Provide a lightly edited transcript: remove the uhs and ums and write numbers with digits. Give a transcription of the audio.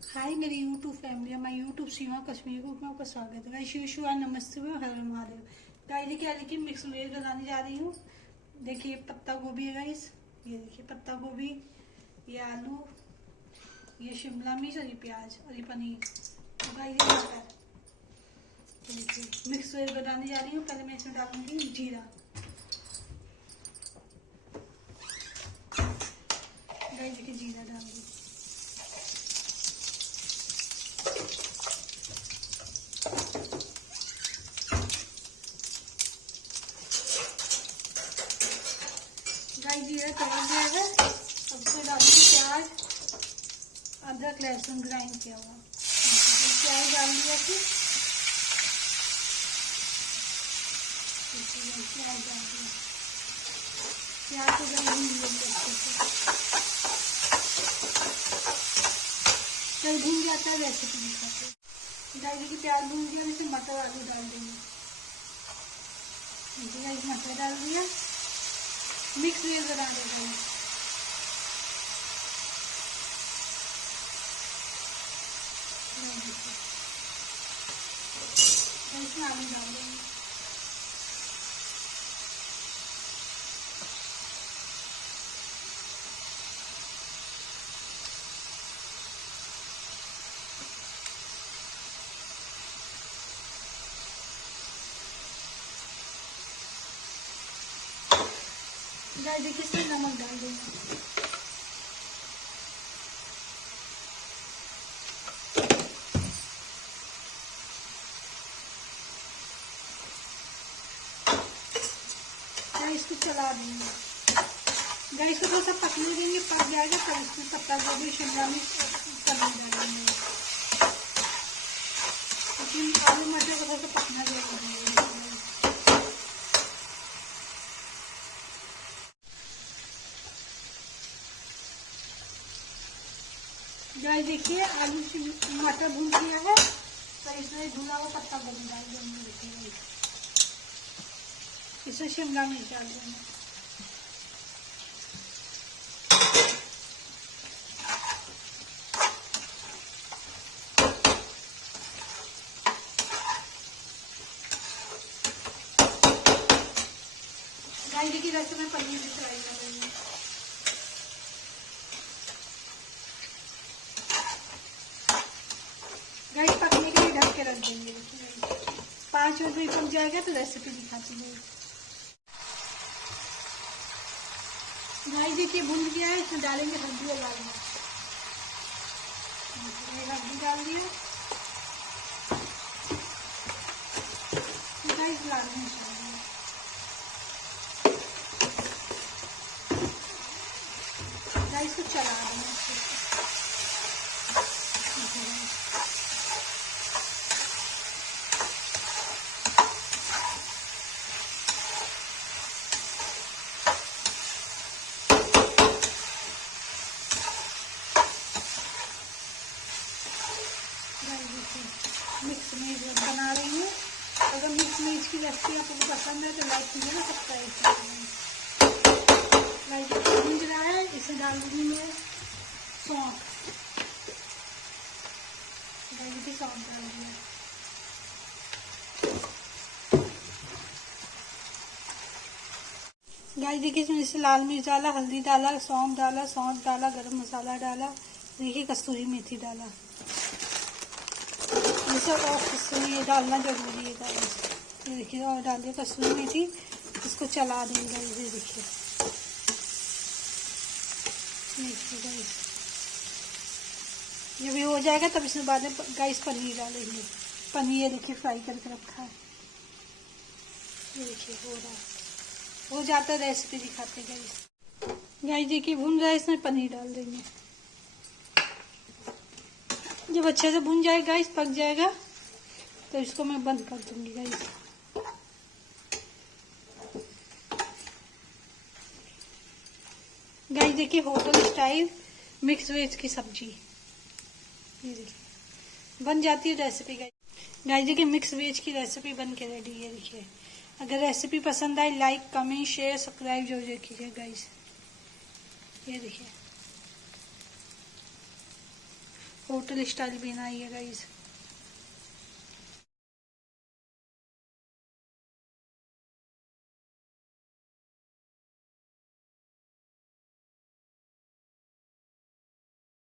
हाय मेरी YouTube family, मैं YouTube सीमा Kashmir group में आपका स्वागत है। शिव शिवा नमस्ते हर हर महादेव। गाइस देखिए आज देखिए मिक्स वेज बनाने जा रही हूँ। देखिए पत्ता गोभी है गाइस, ये देखिए पत्ता गोभी, ये आलू, ये शिमला मिर्च और ये प्याज और ये पनीर। तो गाइस ये मटर, तो देखिए मिक्स वेज बनाने जा रही हूँ। पहले मैं इसमें डालूंगी जीरा। गाइस देखिए जीरा डाल दी। गाइस जीरा चला गया है। अब इसमें डालूंगी प्याज, अदरक लहसुन ग्राइंड किया हुआ। प्याज डाल दिया फिर प्याज डाल दिया। प्याज को भून लिया अच्छे से। जब भून जाता है रेसिपी दिखाते। गाइस देखिए प्याज भून दिया, इसमें मटर आलू डाल देंगे। गाइस मटर डाल दिया, मिक्स वेज बना देंगे। इसमें आलू डाल देंगे। गाइस देखिए इसमें नमक डाल देंगे। इसको चला देंगे। गाइस को थोड़ा सा पकने देंगे, पक जाएगा तब इसमें पत्ता गोभी शिमला मिर्च पनीर डालेंगे। लेकिन आलू मटर को थोड़ा सा पकना देंगे। गाइस देखिए आलू मटर भून गया है, तो इसमें भुना हुआ पत्ता गोभी डाल देंगे। देखिए इसमें शिमला मिर्च डाल देंगे। गाइस देखिए वैसे मैं पनीर भी फ्राई कर रही हूँ। गाइस पकने के लिए ढक के रख देंगे। 5 मिनट में पक जाएगा तो रेसिपी दिखाती हूँ। गाइस देखिए भून गया है, इसमें डालेंगे हल्दी और लाल मिर्च। हल्दी डाल दिया, गाइस लाल मिर्च डाल दिया। गाइस को चला देना। मिक्स वेज बना रही हूँ। अगर मिक्स वेज की रेसिपी आपको पसंद है तो लाइक कीजिए, सब्सक्राइब कीजिए। लाइक भून रहा है, इसे डाल दूंगी मैं सौंफ। गाइस सौंफ डाल दिया। गाइस देखिए इसमें जैसे लाल मिर्च डाला, हल्दी डाला, सौंफ डाला, गरम मसाला डाला, देखिए कस्तूरी मेथी डाला। ये सब और कस्तूरी ये डालना जरूरी है गाइस। ये देखिए और डाल दिया कस्तूरी मेथी। इसको चला देंगे गाइस। ये देखिए गाइस ये भी हो जाएगा तब इसमें बाद में गाइस पनीर डालेंगे। पनीर देखिए फ्राई करके रखा है। ये देखिए हो रहा है, हो जाता है रेसिपी दिखाते गाइस। गाइस देखिए भून रहा है, इसमें पनीर डाल देंगे। जब अच्छे से भून जाए गाइस, पक जाएगा तो इसको मैं बंद कर दूंगी गाइस। गाइस देखिए होटल स्टाइल मिक्स वेज की सब्जी, ये देखिए बन जाती है रेसिपी गाइस। गाइस देखिए मिक्स वेज की रेसिपी बन के रेडी है। देखिए अगर रेसिपी पसंद I like comment share subscribe जरूर कीजिए गाइस। ये देखिए होटल स्टाइल बनाई है गाइस।